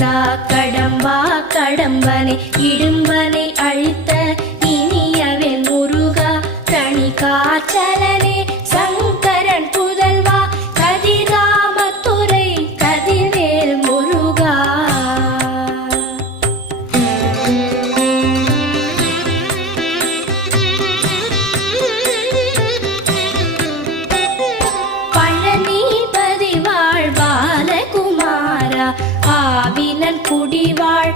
கோவிந்தா கடம்பா கடம்பனை இடும்பனை அழித்த இனியவன் முருகா தணிகாச்சலனே சங்கரன் புதல்வா கதிராமத்துறை கதிர்வேல் முருகா. பழனிபதி வாழ் பாலகுமாரா ஆவினன் குடிவாழ்